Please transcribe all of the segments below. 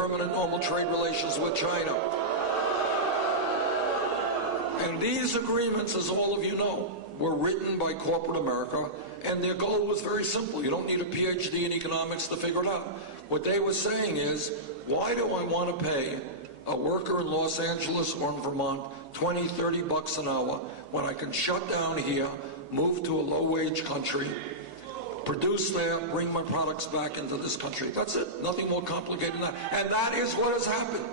permanent normal trade relations with China. And these agreements, as all of you know, were written by corporate America, and their goal was very simple. You don't need a PhD in economics to figure it out. What they were saying is, why do I want to pay a worker in Los Angeles or in Vermont 20, 30 bucks an hour when I can shut down here, move to a low-wage country, produce there, bring my products back into this country? That's it. Nothing more complicated than that. And that is what has happened.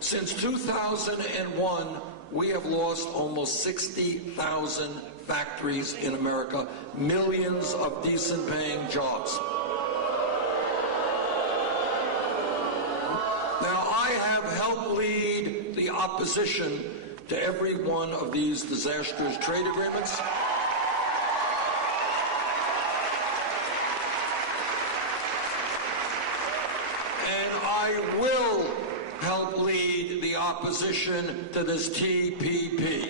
Since 2001, we have lost almost 60,000 factories in America, millions of decent-paying jobs. Now, I have helped lead the opposition to every one of these disastrous trade agreements. And I will help lead the opposition to this TPP.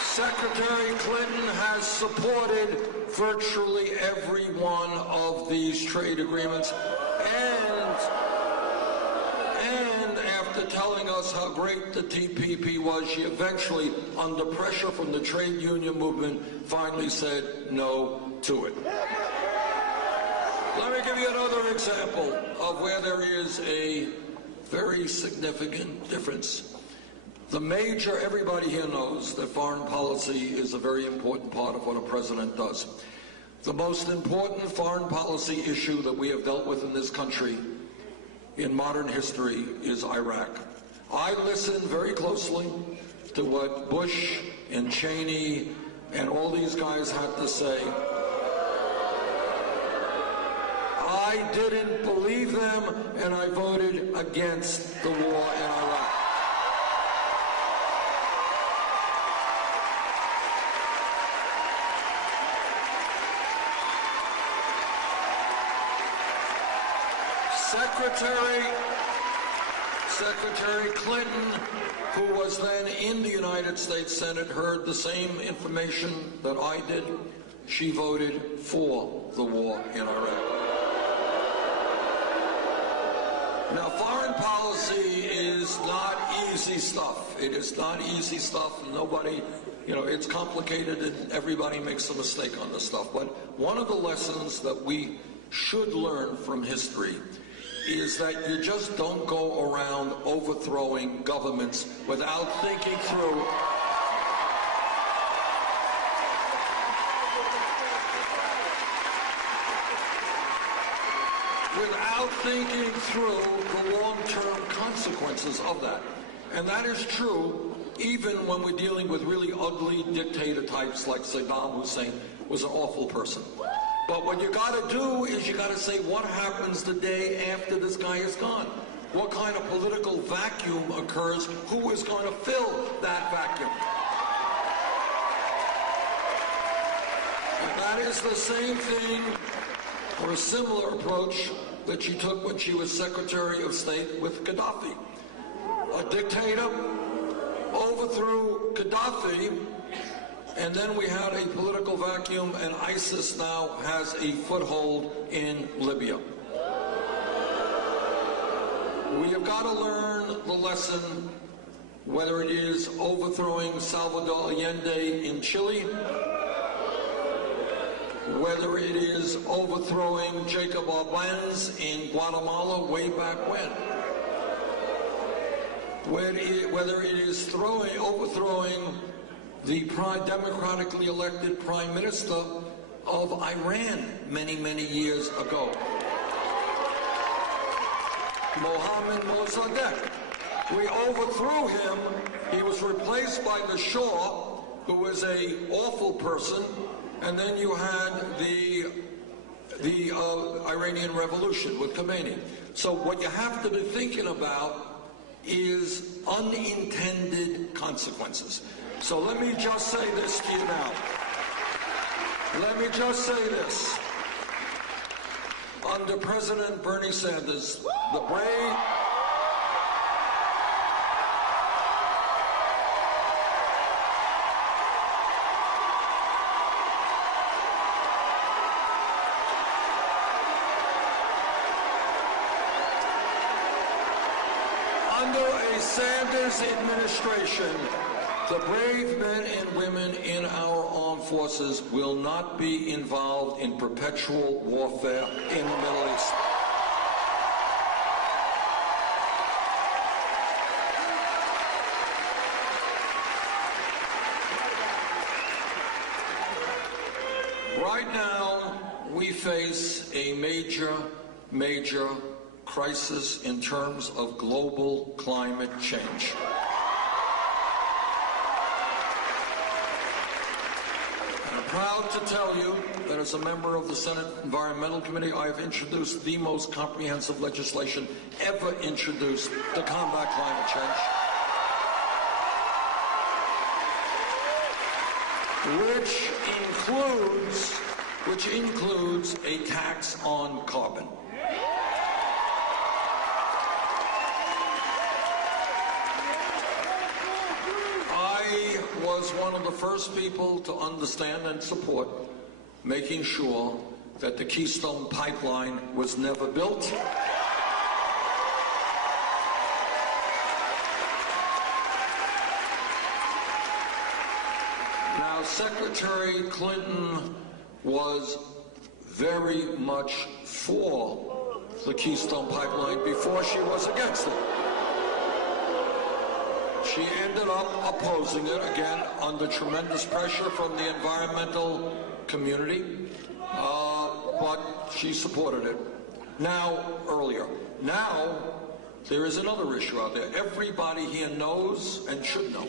Secretary Clinton has supported virtually every one of these trade agreements, and after telling us how great the TPP was, she eventually, under pressure from the trade union movement, finally said no to it. Let me give you another example of where there is a very significant difference. Everybody here knows that foreign policy is a very important part of what a president does. The most important foreign policy issue that we have dealt with in this country in modern history is Iraq. I listened very closely to what Bush and Cheney and all these guys had to say. I didn't believe them, and I voted against the war in Iraq. Secretary Clinton, who was then in the United States Senate, heard the same information that I did. She voted for the war in Iraq. Now, foreign policy is not easy stuff. It is not easy stuff. Nobody, it's complicated and everybody makes a mistake on this stuff. But one of the lessons that we should learn from history is that you just don't go around overthrowing governments without thinking through the long-term consequences of that. And that is true even when we're dealing with really ugly dictator types like Saddam Hussein was an awful person. But what you got to do is you got to say what happens the day after this guy is gone. What kind of political vacuum occurs? Who is going to fill that vacuum? And that is the same thing, or a similar approach, that she took when she was Secretary of State with Gaddafi. A dictator overthrew Gaddafi, and then we had a political vacuum, and ISIS now has a foothold in Libya. We have got to learn the lesson, whether it is overthrowing Salvador Allende in Chile, whether it is overthrowing Jacob Arbenz in Guatemala way back when, whether it is overthrowing the democratically elected Prime Minister of Iran many, many years ago, Mohammad Mossadegh. We overthrew him. He was replaced by the Shah, who was an awful person, and then you had the Iranian Revolution with Khomeini. So what you have to be thinking about is unintended consequences. So let me just say this to you now. Let me just say this. Under President Bernie Sanders, the brave... under a Sanders administration, the brave men and women in our armed forces will not be involved in perpetual warfare in the Middle East. Right now, we face a major crisis in terms of global climate change. And I'm proud to tell you that as a member of the Senate Environmental Committee, I have introduced the most comprehensive legislation ever introduced to combat climate change, which includes a tax on carbon. I was one of the first people to understand and support making sure that the Keystone Pipeline was never built. Now, Secretary Clinton was very much for the Keystone Pipeline before she was against it. She ended up opposing it, again, under tremendous pressure from the environmental community, but she supported it. Now, there is another issue out there. Everybody here knows and should know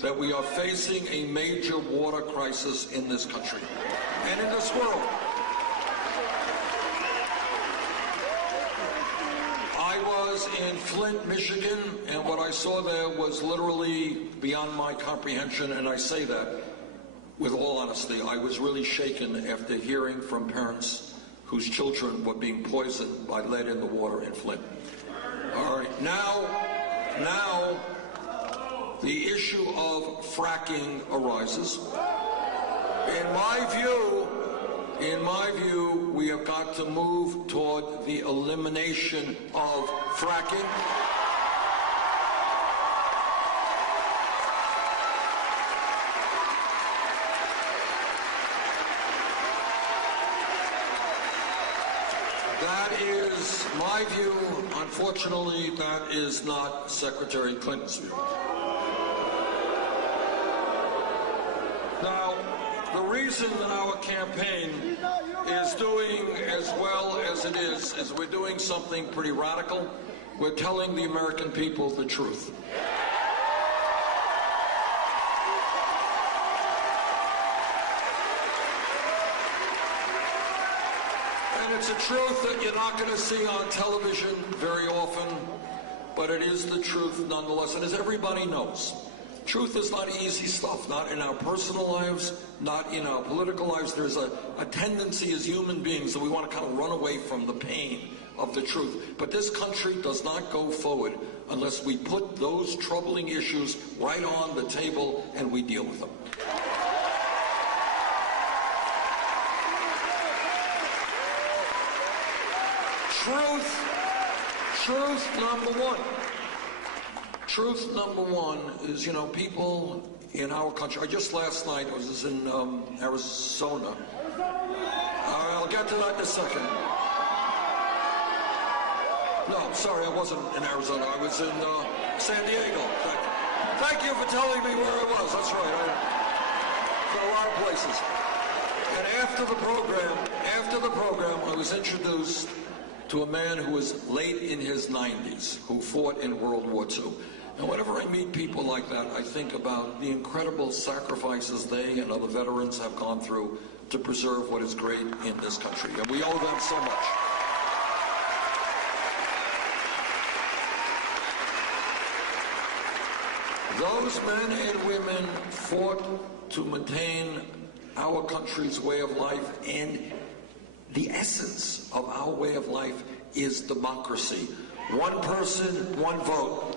that we are facing a major water crisis in this country and in this world. I was in Flint, Michigan, and what I saw there was literally beyond my comprehension, and I say that with all honesty. I was really shaken after hearing from parents whose children were being poisoned by lead in the water in Flint. All right, now, the issue of fracking arises. In my view, we have got to move toward the elimination of fracking. That is my view. Unfortunately, that is not Secretary Clinton's view. Now, the reason that our campaign is doing as well as it is we're doing something pretty radical. We're telling the American people the truth. And it's a truth that you're not going to see on television very often, but it is the truth nonetheless. And as everybody knows, truth is not easy stuff, not in our personal lives, not in our political lives. There's a tendency as human beings that we want to kind of run away from the pain of the truth. But this country does not go forward unless we put those troubling issues right on the table and we deal with them. Truth number one. Truth number one is, people in our country. Just last night, I was in Arizona. I'll get to that in a second. No, sorry, I wasn't in Arizona. I was in San Diego. Thank you for telling me where I was. That's right. For a lot of places. And after the program, I was introduced to a man who was late in his 90s, who fought in World War II. And whenever I meet people like that, I think about the incredible sacrifices they and other veterans have gone through to preserve what is great in this country. And we owe them so much. Those men and women fought to maintain our country's way of life, and the essence of our way of life is democracy. One person, one vote.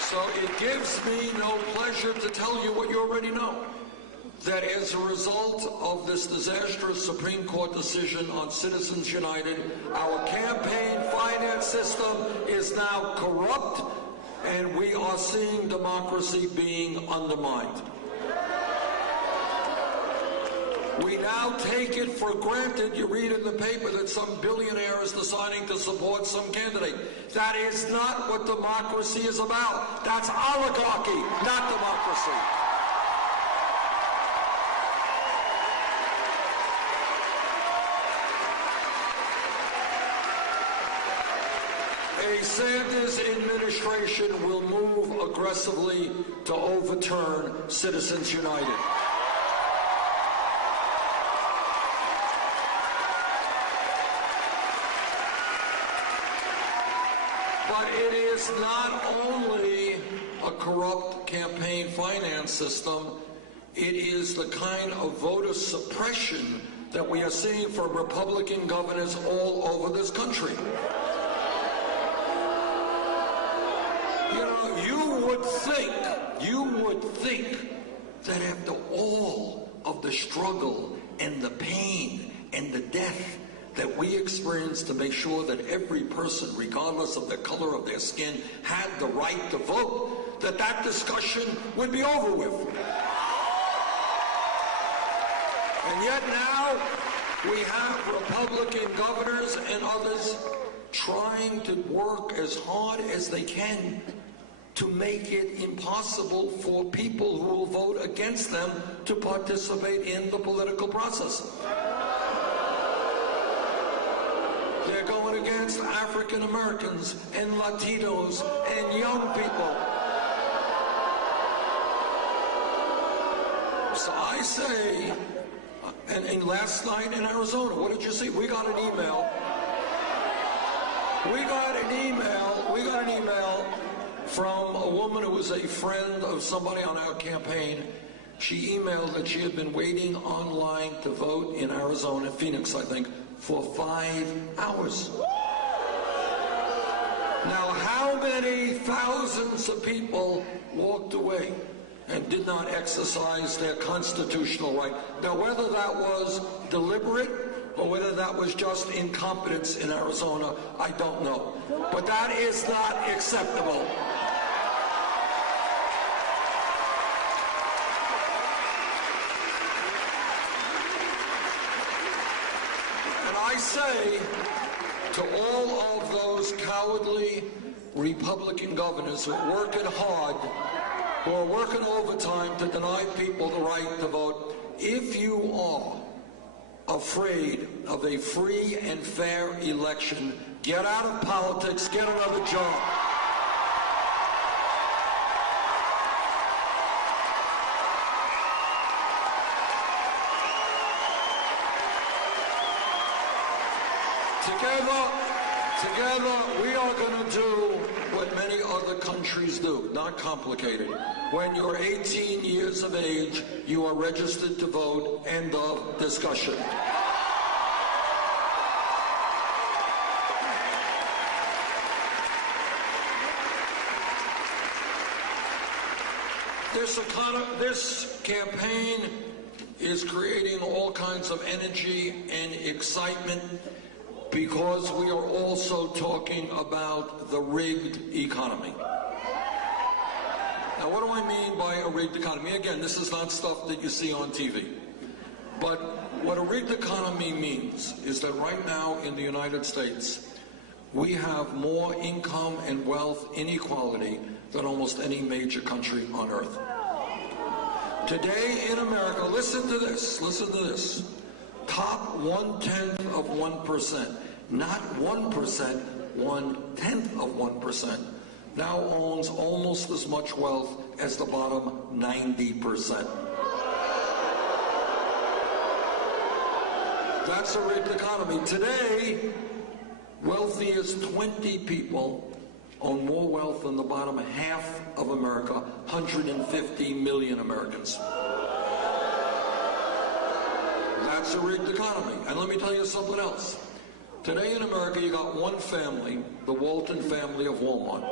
So it gives me no pleasure to tell you what you already know. that as a result of this disastrous Supreme Court decision on Citizens United, our campaign finance system is now corrupt, and we are seeing democracy being undermined. We now take it for granted. You read in the paper that some billionaire is deciding to support some candidate. That is not what democracy is about. That's oligarchy, not democracy. A Sanders administration will move aggressively to overturn Citizens United. But it is not only a corrupt campaign finance system, it is the kind of voter suppression that we are seeing for Republican governors all over this country. You would think that after all of the struggle and the pain and the death that we experienced to make sure that every person, regardless of the color of their skin, had the right to vote, that discussion would be over with. And yet now we have Republican governors and others trying to work as hard as they can to make it impossible for people who will vote against them to participate in the political process. They're going against African Americans and Latinos and young people. So I say, and last night in Arizona, what did you see? We got an email. We got an email from a woman who was a friend of somebody on our campaign. She emailed that she had been waiting online to vote in Arizona, Phoenix, I think, for 5 hours. Now, how many thousands of people walked away and did not exercise their constitutional right? Now, whether that was deliberate or whether that was just incompetence in Arizona, I don't know. But that is not acceptable. I say to all of those cowardly Republican governors who are working hard, who are working overtime to deny people the right to vote, if you are afraid of a free and fair election, get out of politics, get another job. Together, we are going to do what many other countries do, not complicated. When you're 18 years of age, you are registered to vote. End of discussion. This campaign is creating all kinds of energy and excitement, because we are also talking about the rigged economy. Now, what do I mean by a rigged economy? Again, this is not stuff that you see on TV. But what a rigged economy means is that right now in the United States, we have more income and wealth inequality than almost any major country on earth. Today in America, listen to this. Top 1/10 of 1%, not 1%, 1/10 of 1%, now owns almost as much wealth as the bottom 90%. That's a rigged economy. Today, wealthiest 20 people own more wealth than the bottom half of America, 150 million Americans. That's a rigged economy. And let me tell you something else. Today in America, you got one family, the Walton family of Walmart.